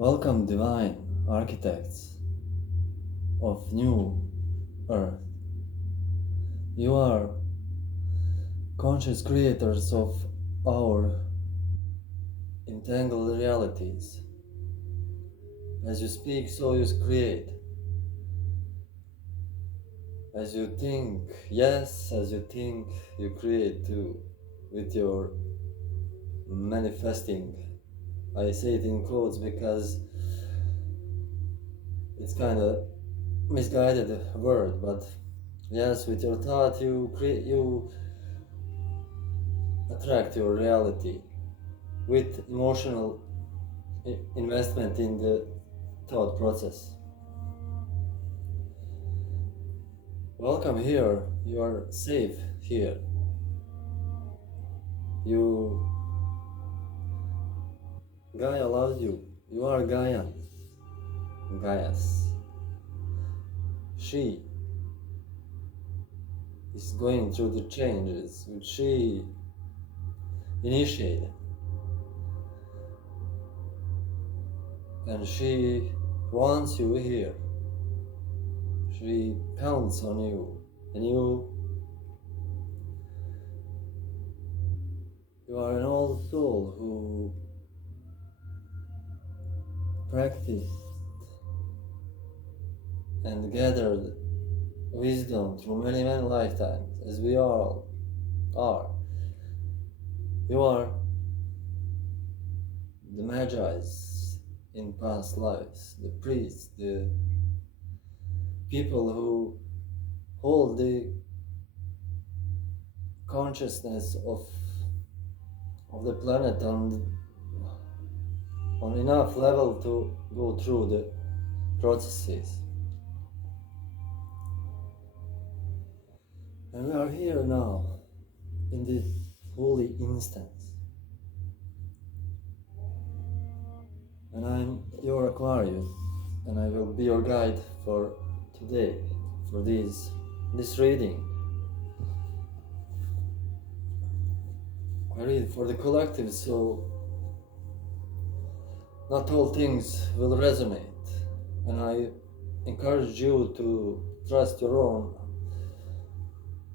Welcome, divine architects of new Earth. You are conscious creators of our entangled realities. As you speak, so you create. As you think, yes, as you think, you create too, with your manifesting. I say it in quotes because it's kind of misguided word, but yes, with your thought you create, you attract your reality with emotional investment in the thought process. Welcome here, you are safe here. Gaia loves you, you are Gaians. She is going through the changes which she initiated. And she wants you here. She counts on you. And you are an old soul who practiced and gathered wisdom through many, many lifetimes, as we all are. You are the Magi's in past lives, the priests, the people who hold the consciousness of the planet on enough level to go through the processes. And we are here now, in this holy instance. And I'm your Aquarius, and I will be your guide for today, for this reading. I read for the collective, so not all things will resonate, and I encourage you to trust your own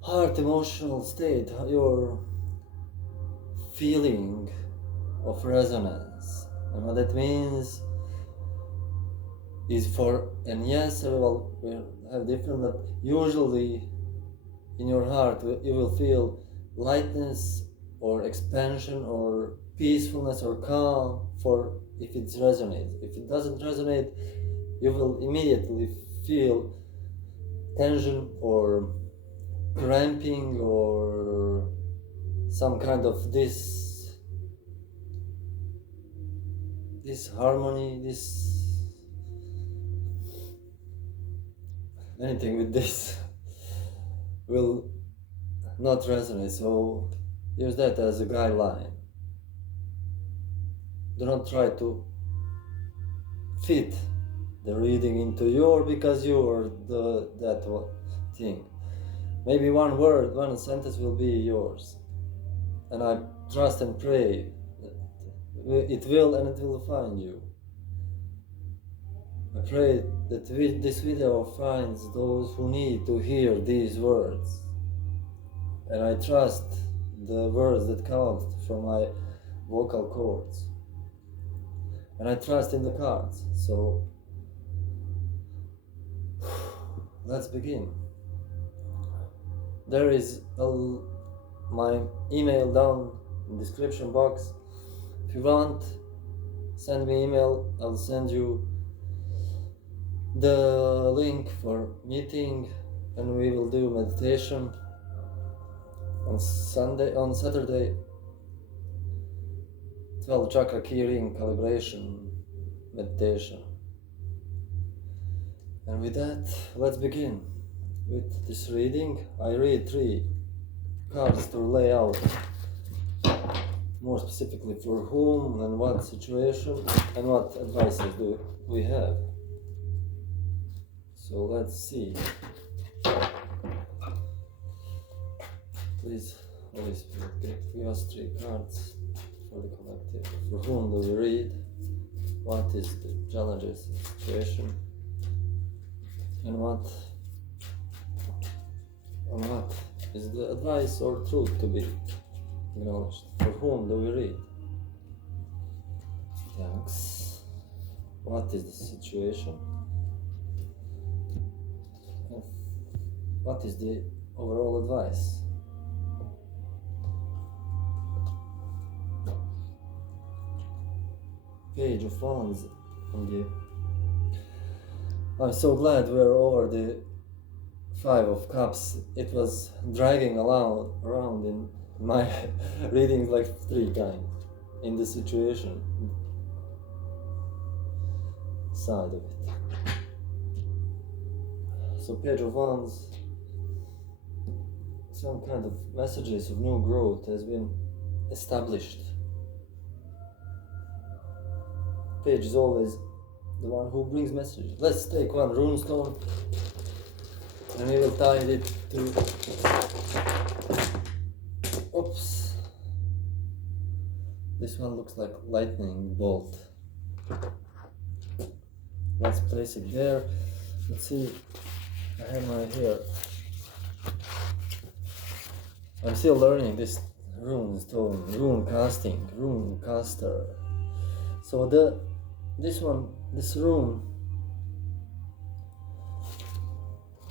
heart emotional state, your feeling of resonance. And what that means is and yes, we'll have different, but usually in your heart you will feel lightness or expansion or peacefulness or calm if it resonates. If it doesn't resonate, you will immediately feel tension or cramping or some kind of this harmony, anything with this will not resonate. So use that as a guideline. Do not try to fit the reading into because you are that thing. Maybe one word, one sentence will be yours. And I trust and pray that it will find you. I pray that this video finds those who need to hear these words. And I trust the words that come out from my vocal cords. And I trust in the cards. So let's begin. There is my email down in the description box. If you want, send me email. I'll send you the link for meeting, and we will do meditation on Saturday, 12 chakra key ring calibration meditation. And with that, let's begin with this reading. I read 3 cards to lay out more specifically for whom and what situation and what advices do we have. So let's see. Please, Holy Spirit, give us 3 cards for the collective. For whom do we read? what is the challenges situation, and what is the advice or truth to be acknowledged. For whom do we read? Thanks. What is the situation? And what is the overall advice? Page of Wands on the... I'm so glad we're over the Five of Cups. It was dragging around in my readings like 3 times in the situation side of it. So Page of Wands, some kind of messages of new growth has been established. Page is always the one who brings messages. Let's take one runestone and we will tie it to... Oops. This one looks like lightning bolt. Let's place it there. Let's see. I have my hair. I'm still learning this rune stone, rune casting, rune caster. So this rune,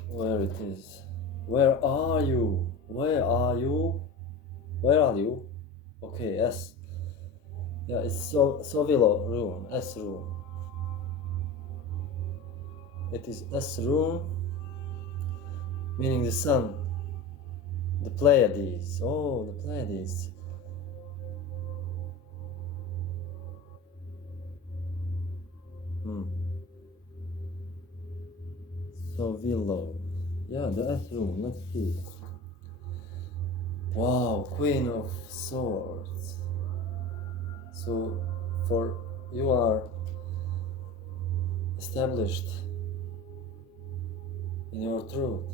where it is? Where are you? Where are you? Where are you? Okay, S. Yeah, it's Sovilo rune, S rune. It is S rune, meaning the sun, the Pleiades. Oh, the Pleiades. Sovilo. Yeah, the S rune. Let's see. Wow, Queen of Swords. So, you are established in your truth,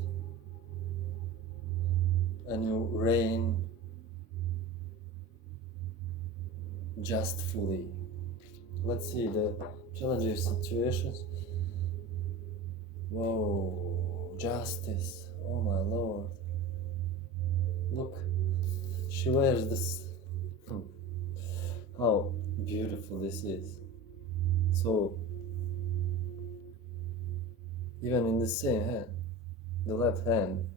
and you reign justfully. Let's see the challenging situations. Whoa, justice. Oh my Lord. Look, she wears this. How beautiful this is. So, even in the same hand, the left hand,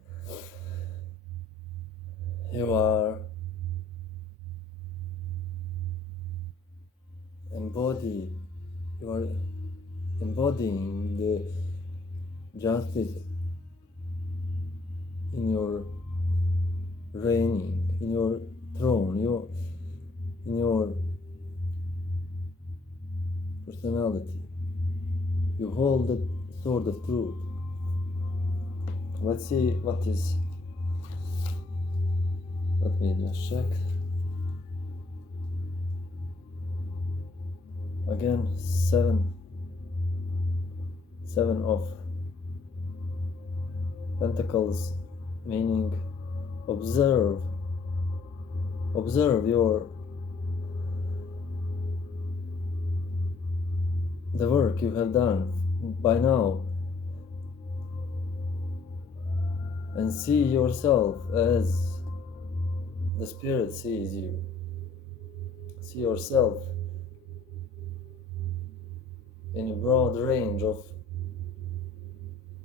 you are embodying the justice in your reigning, in your throne, in your personality. You hold the sword of truth. Let's see what is. Let me just check. Again, seven of Pentacles, meaning observe the work you have done by now, and see yourself as the Spirit sees you. See yourself in a broad range of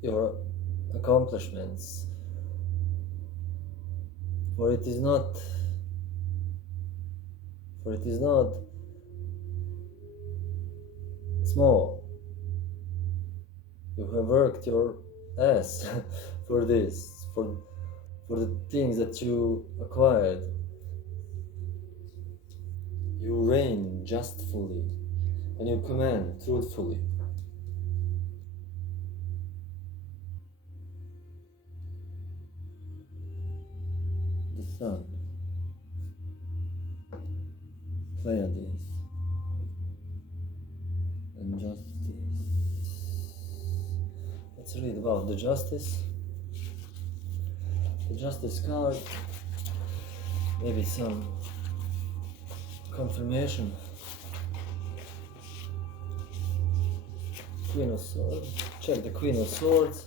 your accomplishments, for it is not small. You have worked your ass for this, for the things that you acquired. You reign justfully, and you command truthfully. The sun, Pleiades, and justice. Let's read about the justice. The justice card, maybe some confirmation. Queen of Swords. Check the Queen of Swords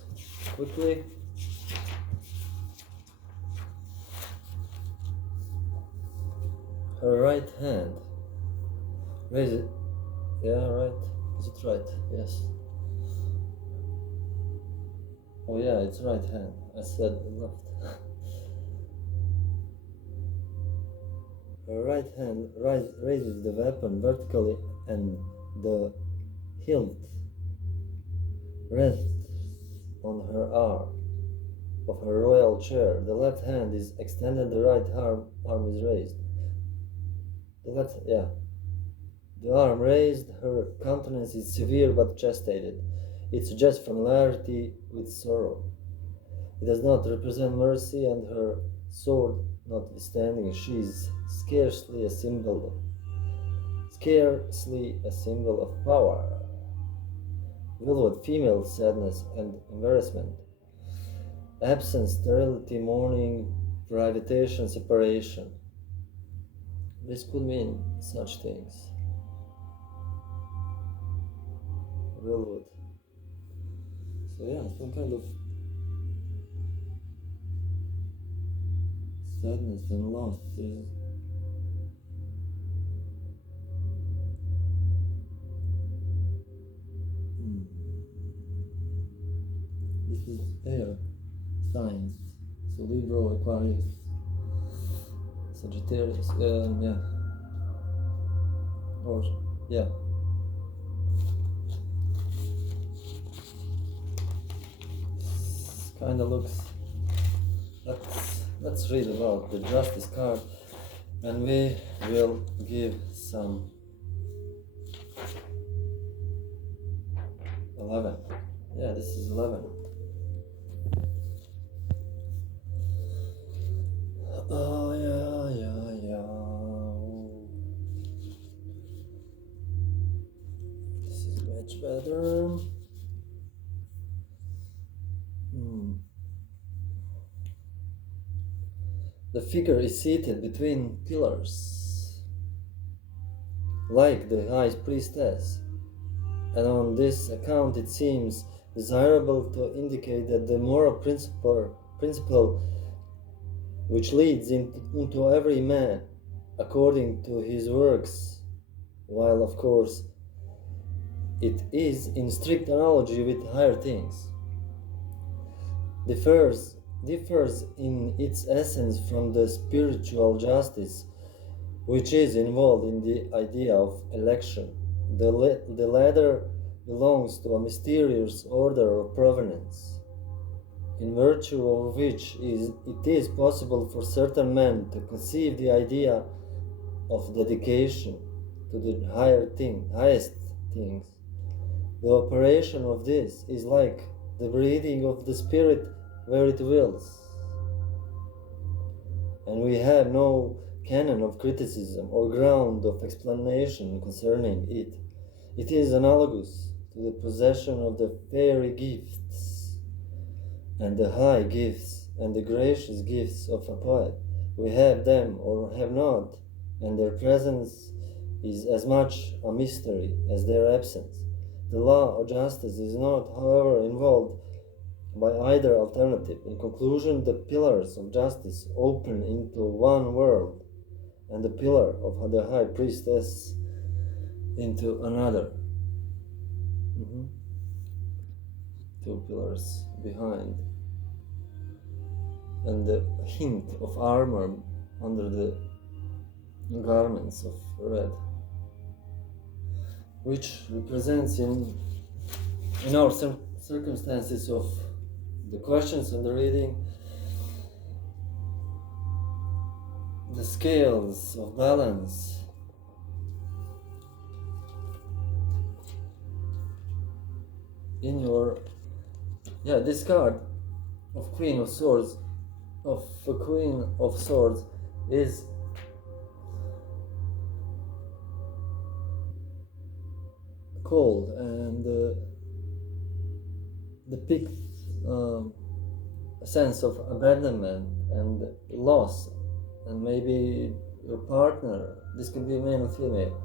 quickly. Her right hand. Raise it. Yeah, right. Is it right? Yes. Oh yeah, it's right hand. I said left. Her right hand raises the weapon vertically and the hilt rests on her arm of her royal chair. The left hand is extended, the right arm is raised. The arm raised, her countenance is severe but chastened. It suggests familiarity with sorrow. It does not represent mercy, and her sword notwithstanding, she is scarcely a symbol of power. Willowed female sadness and embarrassment. Absence, sterility, mourning, privatation, separation. This could mean such things. Willowed. So yeah, some kind of sadness and loss is this is air signs, so Libra, Aquarius, Sagittarius, kind of looks. Let's read about the Justice card, and we will give some 11. Yeah, this is 11. Oh yeah. This is much better. The figure is seated between pillars, like the High-priestess, and on this account it seems desirable to indicate that the moral principle which leads into every man according to his works, while of course it is in strict analogy with higher things, differs in its essence from the spiritual justice which is involved in the idea of election. The latter belongs to a mysterious order of provenance, in virtue of which it is possible for certain men to conceive the idea of dedication to the highest things. The operation of this is like the breathing of the spirit where it wills, and we have no canon of criticism or ground of explanation concerning it. It is analogous to the possession of the fairy gifts and the high gifts and the gracious gifts of a poet. We have them or have not, and their presence is as much a mystery as their absence. The law of justice is not, however, involved by either alternative. In conclusion, the pillars of justice open into one world, and the pillar of the High-priestess into another. Two pillars behind, and the hint of armor under the garments of red, which represents in our circumstances of the questions and the reading, the scales of balance, in your this card of Queen of Swords, is cold and depicts a sense of abandonment and loss, and maybe your partner, this can be male or female.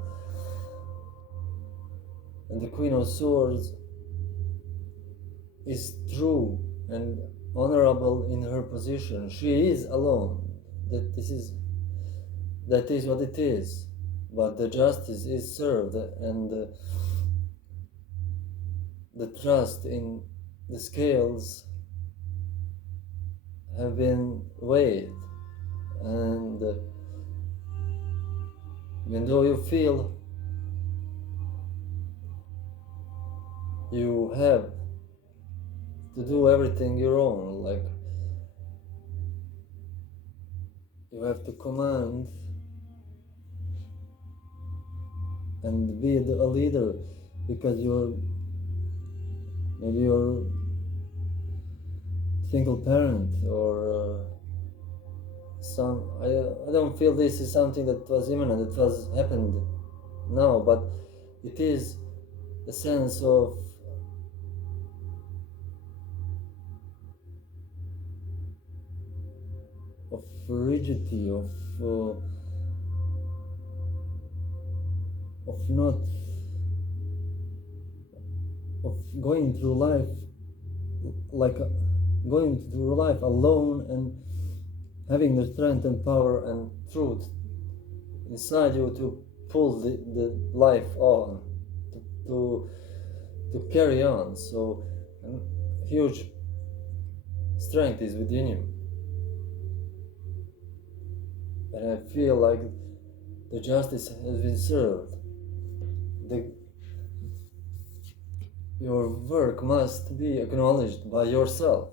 And the Queen of Swords is true and honorable in her position. She is alone. That is what it is. But the justice is served, and the trust in the scales have been weighed, and even though you feel you have to do everything your own, like you have to command and be a leader because maybe you're single parent or I don't feel this is something that was imminent, it was happened now, but it is a sense of rigidity, of not of going through life like going through life alone and having the strength and power and truth inside you to pull the life on, to carry on. So huge strength is within you, and I feel like the justice has been served. Your work must be acknowledged by yourself.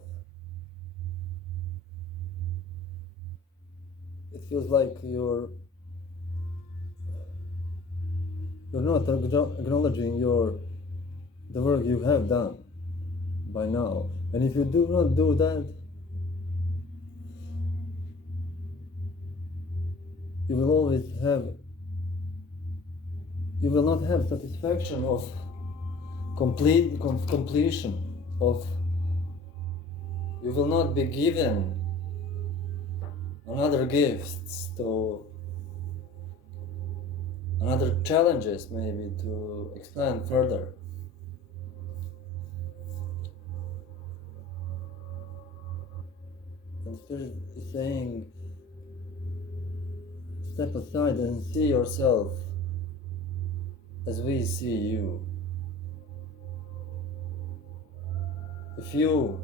It feels like you're not acknowledging the work you have done by now. And if you do not do that, you will not have satisfaction of completion of, you will not be given another gifts, to another challenges maybe to expand further. And Spirit is saying, step aside and see yourself as we see you. If you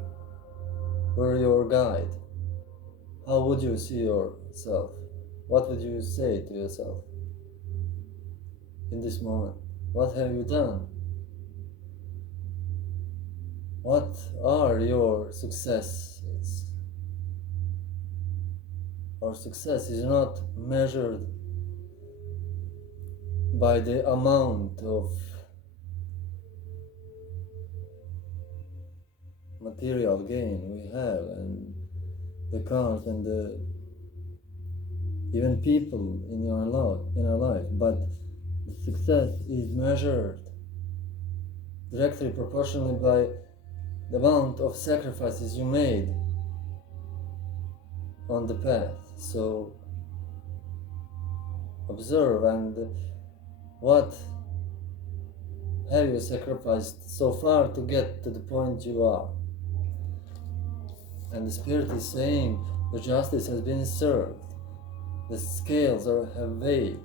were your guide, how would you see yourself? What would you say to yourself in this moment? What have you done? What are your successes? Our success is not measured by the amount of material gain we have, and the cars and the even people in our life, but the success is measured directly proportionally by the amount of sacrifices you made on the path. So observe, and what have you sacrificed so far to get to the point you are? And the Spirit is saying the justice has been served, the scales have weighed,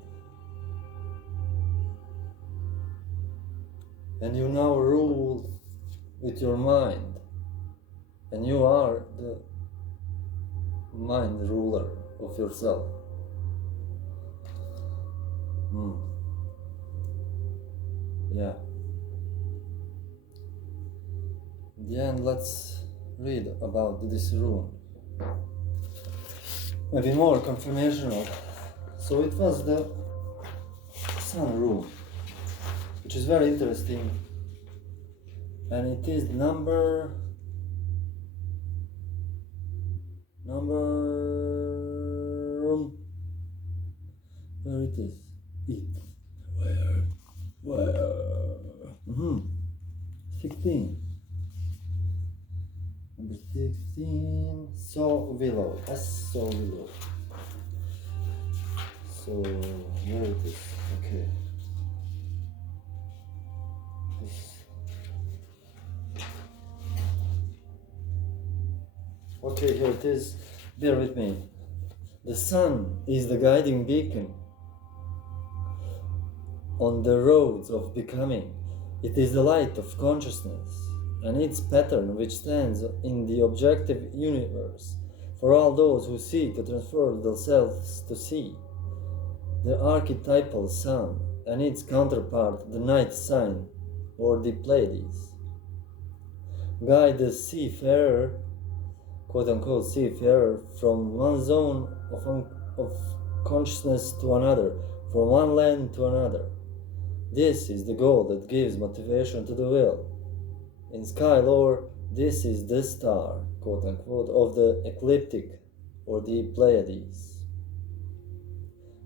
and you now rule with your mind, and you are the mind ruler of yourself. Yeah. In the end, let's read about this rune. Maybe more confirmation of. So it was the Sun rune, which is very interesting, and it is number where it is. Where? 16. Number 16. So willow. So willow. So where it is? Okay. Okay, here it is. Bear with me. The sun is the guiding beacon on the roads of becoming. It is the light of consciousness, and its pattern which stands in the objective universe for all those who seek to transform themselves to see. The archetypal sun and its counterpart, the night sign, or the Pleiades, guide the seafarer, quote-unquote seafarer, from one zone of consciousness to another, from one land to another. This is the goal that gives motivation to the will. In sky lore, this is the star, quote-unquote, of the ecliptic, or the Pleiades,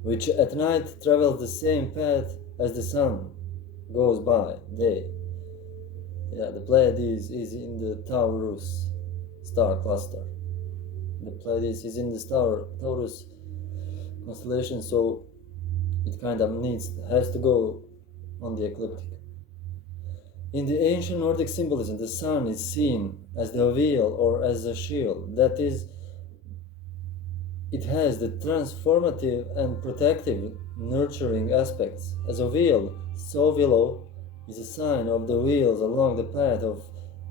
which at night travels the same path as the sun goes by day. Yeah, the Pleiades is in the Taurus star cluster. The Pleiades is in the Taurus constellation, so it kind of has to go on the ecliptic. In the ancient Nordic symbolism, the sun is seen as the wheel or as a shield. That is, it has the transformative and protective, nurturing aspects. As a wheel, so willow is a sign of the wheels along the path of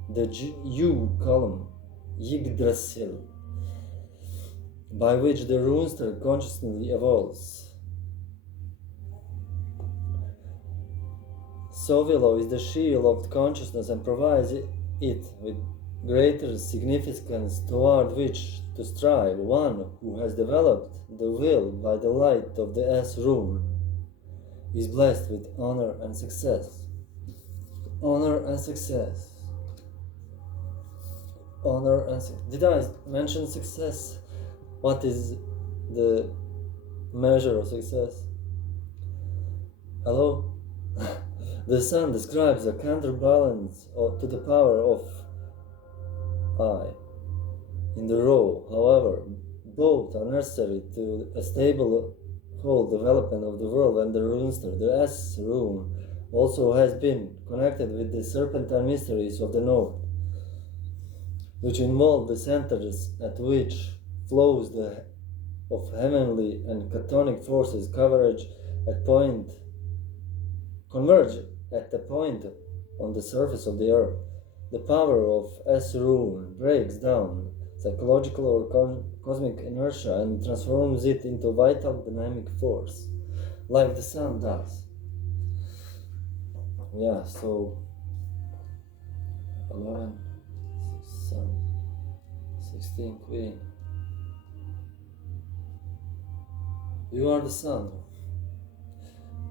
the U column, Yggdrasil, by which the runester consciously evolves. So willow is the shield of consciousness and provides it with greater significance toward which to strive. One who has developed the will by the light of the S rune is blessed with honor and success. Honor and success. Honor and success. Did I mention success? What is the measure of success? Hello? The sun describes a counterbalance to the power of I in the raw. However, both are necessary to a stable whole development of the world, and the runester, the S rune, also has been connected with the serpentine mysteries of the north, which involve the centers at which flows of heavenly and chthonic forces converge at the point on the surface of the earth. The power of S rune breaks down psychological or cosmic inertia and transforms it into vital dynamic force, like the sun does. Yeah, so 11 sun, 16 queen. You are the sun.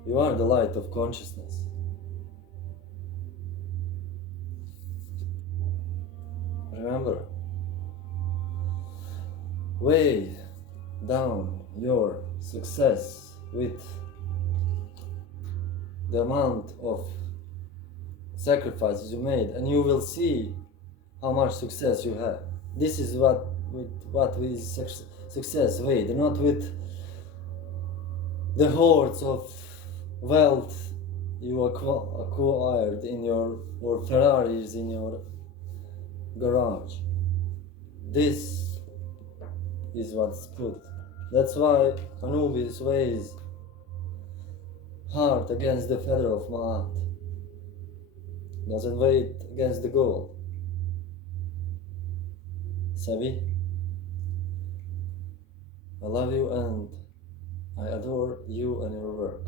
You are the light of consciousness. Remember, weigh down your success with the amount of sacrifices you made, and you will see how much success you have. This is what with success weighed, not with the hordes of wealth you acquired in your, or Ferraris in your garage. This is what's put. That's why Anubis weighs hard against the feather of Ma'at. Doesn't weigh it against the gold. Sabi? I love you and I adore you and your work.